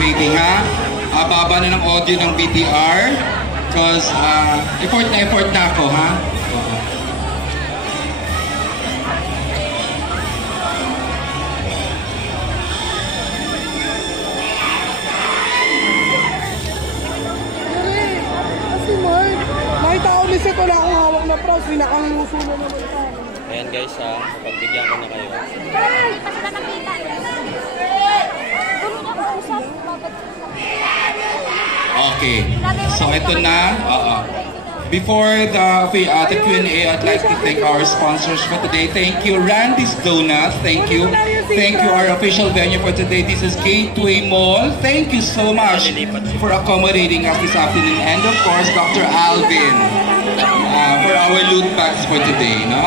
baby, ha? Baba na ng audio ng BTR. Because effort na ako, ha? Kasi wala akong hawak na pros, pinakang-luso na naman ka. Ayan guys ha, pagbigyan ko na kayo. Okay, so ito na. Before the Q&A, I'd like to thank our sponsors for today. Thank you, Randy's Donuts. Thank you. Thank you, our official venue for today. This is Gateway Mall. Thank you so much for accommodating us this afternoon. And of course, Dr. Alvin for our loot bags for today. No?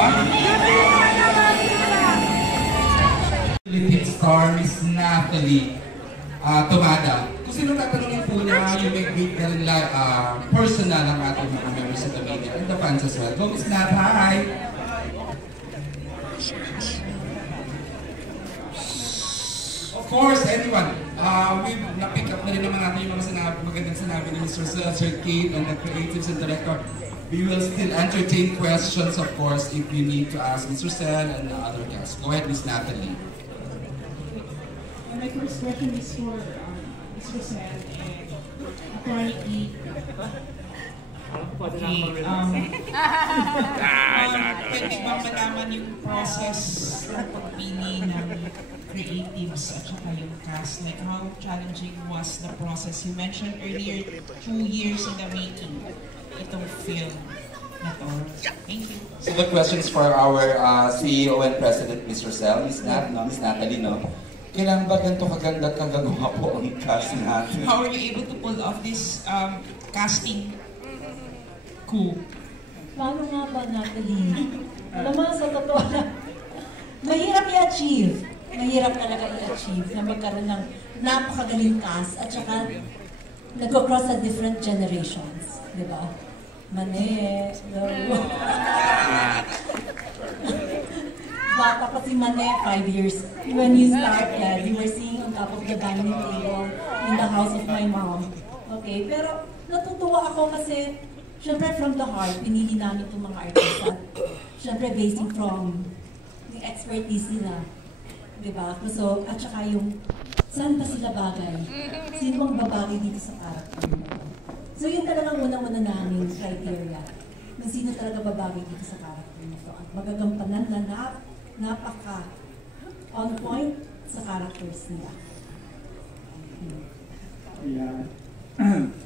Philippine star, Miss Natalie Tomada. Kung sino tatanungin po na yung make-meet na rin personal ang ating mga members of the media and the fans as well. Go, Miss Nat, hi! Of course, anyone. We've na-pick up na rin naman natin yung mga magandang sinabi ni Mr. Sir Kate and the creatives and director. We will still entertain questions, of course, if you need to ask Mr. Sel and the other guests. Go ahead, Miss Natalie. My first question is for Mr. Sel and Attorney pwede bang malaman yung process ng pagpili ng creatives at saka yung cast? Like, how challenging was the process? You mentioned earlier, 2 years in the making itong film na to. Thank you. So the questions for our CEO and President, Mr. Sel, Miss Natalie, no? Kailan ba ganito kaganda at kagagawa po ang cast natin? How were you able to pull off this casting coup? Paano nga ba, Natalie? Alam mo, sa totoo lang, mahirap i-achieve. Mahirap talaga i-achieve na magkaroon ng napakagaling cast at saka nag-cross sa different generations. Di ba? Mane, bata pa si Mane, 5 years. When you started, you were singing on top of the dining table in the house of my mom. Okay, pero natutuwa ako kasi syempre from the heart, pinili namin itong mga artista. Syempre basing from the expertise nila. Diba? So, at saka yung, saan ba sila bagay? Sino bang babagay dito sa character nila? So, yun talagang unang-una namin criteria. Kung sino talaga babagay dito sa character nito. At magagampanan na napaka on point sa characters nila. Yeah.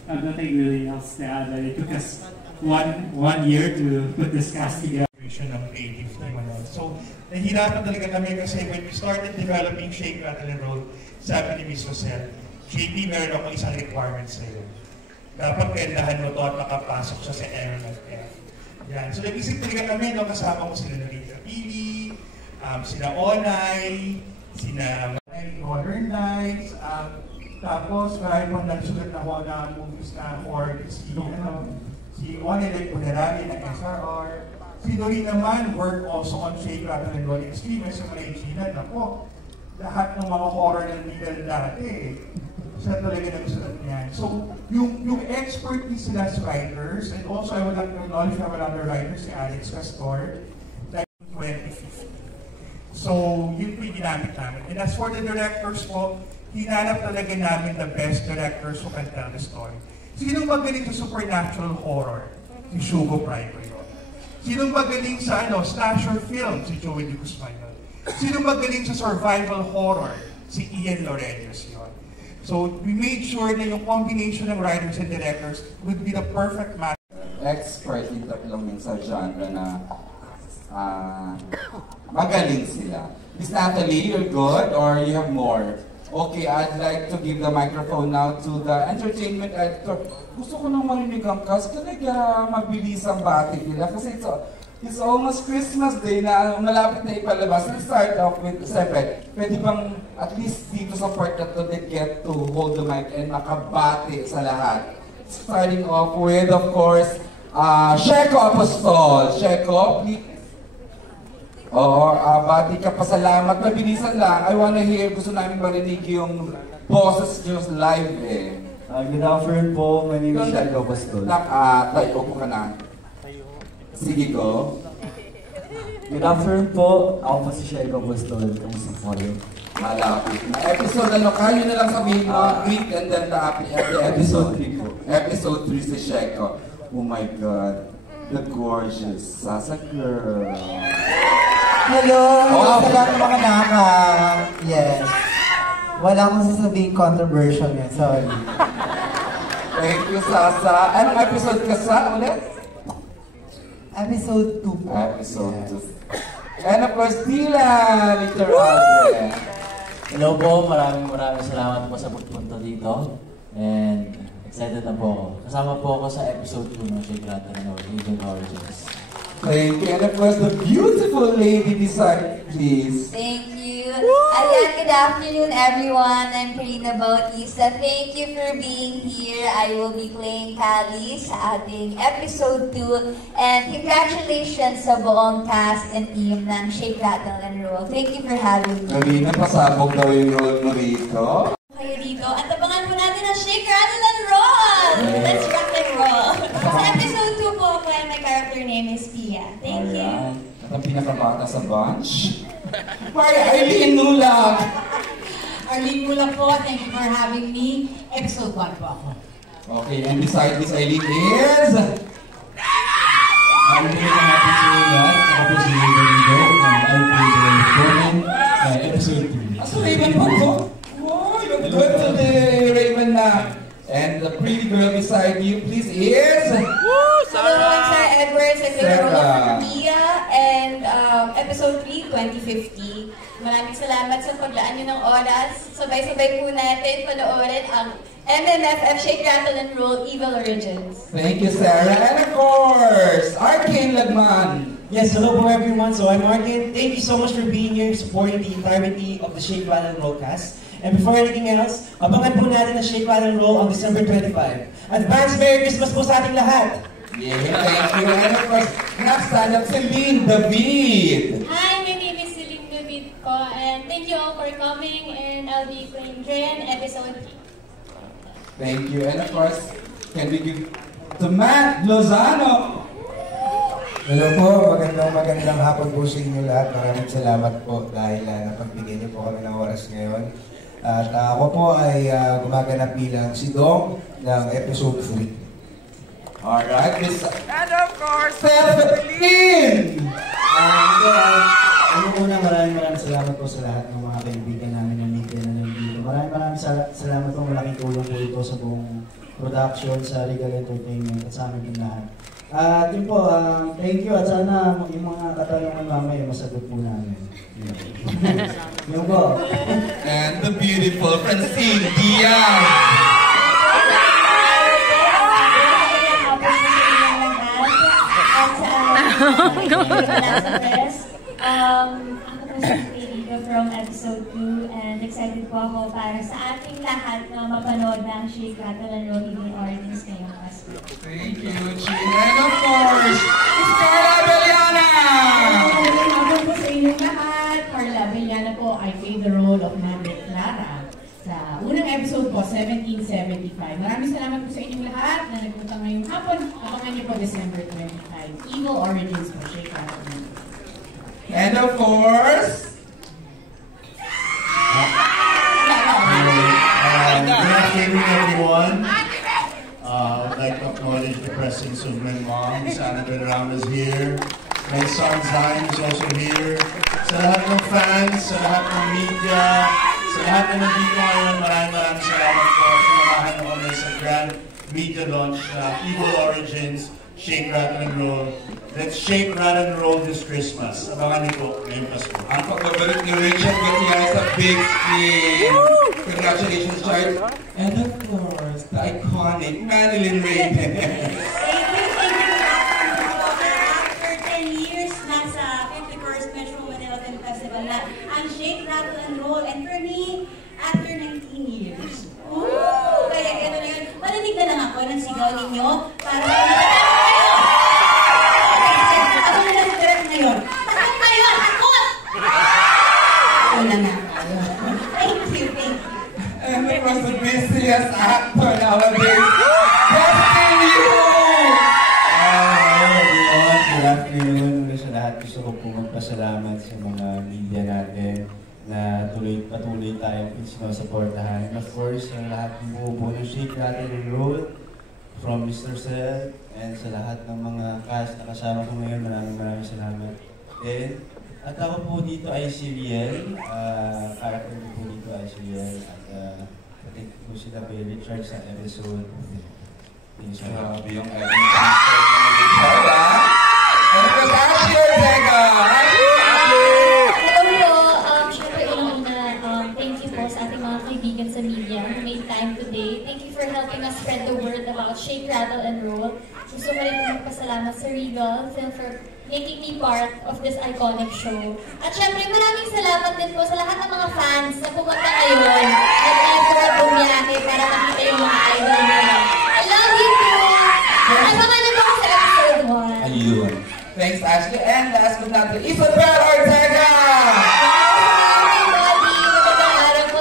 Nothing really else to add. It took us one year to put this cast together. Ng creative team. So, nahihirapan talaga kami kasi when we started developing Shake, Rattle, and Roll, sabi ni Miss Rosel, JP, meron akong isang requirement sa'yo. Dapat kendahan mo to at makapasok siya sa MMFF. Yan. So, nag-isip talaga kami, no, kasama ko sila na Rita Pili, sila Onay, sina Modern Nights, tapos marami pang nagsulat ako na movies na or si Onay Punerami ng SRR. Si Doreen naman work also on Shake, Rattle, and Roll Extreme. Sa Malaysia, nako, lahat ng mga horror ng legal dati, siya talaga nagsulat niyan. So, yung expertise sila as writers, and also I would like to acknowledge we have another writer, si Alex Castor, like 2050. So, yun po yung ginamit namin. And as for the directors po, hinanap talaga namin the best directors who can tell the story. Sinong magaling sa supernatural horror? Si Shugo Pryor yun. Sinong magaling sa slasher film? Si Joey De Guzman yun. Sinong magaling sa survival horror? Si Ian Lorenz yun. So, we made sure na yung combination ng writers and directors would be the perfect match. Expert in tatlong yun sa genre na magaling sila. Miss Natalie, you're good or you have more? Okay, I'd like to give the microphone now to the entertainment editor. Gusto ko nang marinig ang cast, talaga mabilis ang bati nila kasi it's almost Christmas Day na malapit na ipalabas. Let's start off with, siyempre, pwede bang at least dito sa part na to they get to hold the mic and makabati sa lahat. Starting off with, of course, Sheko Apostol. Sheko, please. Oo, bati ka, pasalamat. Mabilisan lang. I wanna hear, gusto namin marinig yung boses nyo live eh. Good afternoon po, my name is Shaiko Bastol. Tayo po ka na. Sige ko. Good afternoon po, ako po si Shaiko Bastol. Kamusta po kayo? Malapit na. Episode ano, kayo na lang sabihin mo, greet and then the episode 3 po. Episode 3 si Shaiko. Oh my God, the gorgeous Sasa girl. Hello! Sa lahat ng mga nakaka... Yes. Wala akong sasabihin controversial yan. Sorry. Thank you, Sasa. Anong episode ka sa ulit? Episode 2 po. Episode 2. And of course, Dylan, literally. Hello po, maraming salamat po sa pagpunta dito. And excited na po ako. Kasama po ako sa episode 2 ng Shake Rattle and Roll, Evil Origins. Thank you. And of course, the beautiful lady beside, please. Thank you. Again, good afternoon, everyone. I'm Karina Bautista. Thank you for being here. I will be playing Kali sa ating episode 2. And congratulations sa buong cast and team ng Shake, Rattle, and Roll. Thank you for having me. Karina, pasabog daw yung role mo rito. Kayo dito. At abangan po natin ang Shake, Rattle, and Roll! Let's rock and roll! Sa episode 2 po ako, and my character name is Pia. Thank you. At ang pinakabata sa bunch. Hi, Arlene Nula! Arlene Nula po, thank you for having me. Episode 1 po ako. Okay, and beside this Arlene is... Ang pinaka natin sa lahat, ako po si Raven Go, ng Alpine Conan, episode 3. So Raven po po? Oh, you're good today, Raven na. And the pretty girl beside you, please, is... Hello, I'm Sarah Edwards. I play the role of Pia and episode 3, 2050. Maraming salamat sa paglaan nyo ng oras. Sabay-sabay po natin panoorin ang MMFF Shake, Rattle, and Roll Evil Origins. Thank you, Sarah. And of course, Arcane Lagman. Yes, hello po everyone. So I'm Arcane. Thank you so much for being here, supporting the entirety of the Shake, Rattle, and Roll cast. And before anything else, abangan po natin ang Shake, Rattle, and Roll on December 25. Advance Merry Christmas po sa ating lahat! Yeah, thank you. And of course, next time, Celine David. Hi, my name is Celine David po, and thank you all for coming, and I'll be playing Dren, episode 3. Thank you. And of course, can we give to Matt Lozano? Hello po, magandang hapon po sa inyo lahat. Maraming salamat po dahil napagbigyan niyo po kami ng oras ngayon. At ako po ay gumaganap bilang si Dong ng episode 3. Alright, and of course, Stephanie! Maraming salamat po sa lahat ng mga kaibigan namin na media na nandito. Maraming salamat po, malaking tulong po ito sa buong production, sa Regal Entertainment at sa amin din lahat. At yun po, thank you at sana yung mga katanungan mamaya masagot po namin. Yun po. And the beautiful Francine Diaz! Ako po si Felica from episode 2 and excited po ako para sa ating lahat na mapanood ng Shake, Rattle, and Roll Evil Origins ngayong Pasko. Thank you, Chin. And of course, it's Carla Abellana! Magandang hapon po sa inyong lahat. Carla Abellana po, I play the role of Madre Clara sa unang episode po, 1775. Maraming salamat po sa inyong lahat na nagpunta ngayong hapon. Abangan niyo po December 25. Evil Origins po, Shake, Rattle, and Roll. And of course, good afternoon, everyone. I'd like to acknowledge the presence of my mom, Annabelle Ramos here. My son Zion is also here. Sa lahat ng fans, sa lahat ng media, sa lahat na nandito ngayon, maraming salamat po. Sinamahan mo kami sa grand media launch na Evil Origins, Shake, Rattle, and Roll. Let's shake, rattle, and roll this Christmas. Abangan niyo po ngayong Pasko. Ang pagbabalik ni Richard Gutierrez sa big screen. Congratulations, Charles. And of course, the iconic Marilyn Raven. After 10 years, nasa 51st Metro Manila Film Festival na ang Shake, Rattle, and Roll. And for me, after 19 years. Ooh! Kaya gano'n na yun. Marinig na lang ako ng sigaw ninyo para ngayon. Takot kayo! Ako And it was the busiest actor nowadays. Testing you! Good afternoon. Muli sa lahat, gusto ko po magpasalamat sa mga media natin na patuloy tayong sinusuportahan. And of course, sa lahat ng buo ng Shake, Rattle and Roll, from Mr. Cell, and sa lahat ng mga cast na kasama ko ngayon, maraming salamat. And, at ako po dito ay si Riel, character ko po dito ay si Riel, at patik po sila kay Richard sa episode. Grabe yung editing Richard, ha? And ito sa Ashley Ortega! Hello po, syempre unang-una, thank you po sa ating mga kaibigan sa media who made time today. Thank you for helping us spread the word about Shake, Rattle, and Roll. Gusto ko rin magpasalamat sa Regal Film for making me part of this iconic show. At syempre, maraming salamat din po sa lahat ng mga fans na pumunta ngayon at nagpunta bumiyahe para makita yung mga idol nila. I love you po! Abangan na po ako sa episode 1. Ayun. Thanks, Ashley. And last but not least, Isabel Ortega!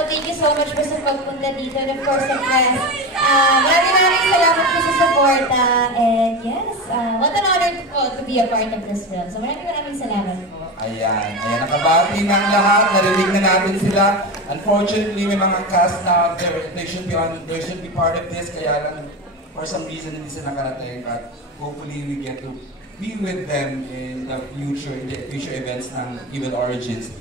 Thank you so much po sa pagpunta dito. And of course, the press. Maraming salamat po sa suporta. And yes, what an honor to be a part of this film. So maraming salamat po. Ayan. Nakabati ng lahat. Narinig na natin sila. Unfortunately, may mga cast na they should be part of this. Kaya lang, for some reason, hindi sila nakarating. But hopefully, we get to be with them in the future events ng Evil Origins.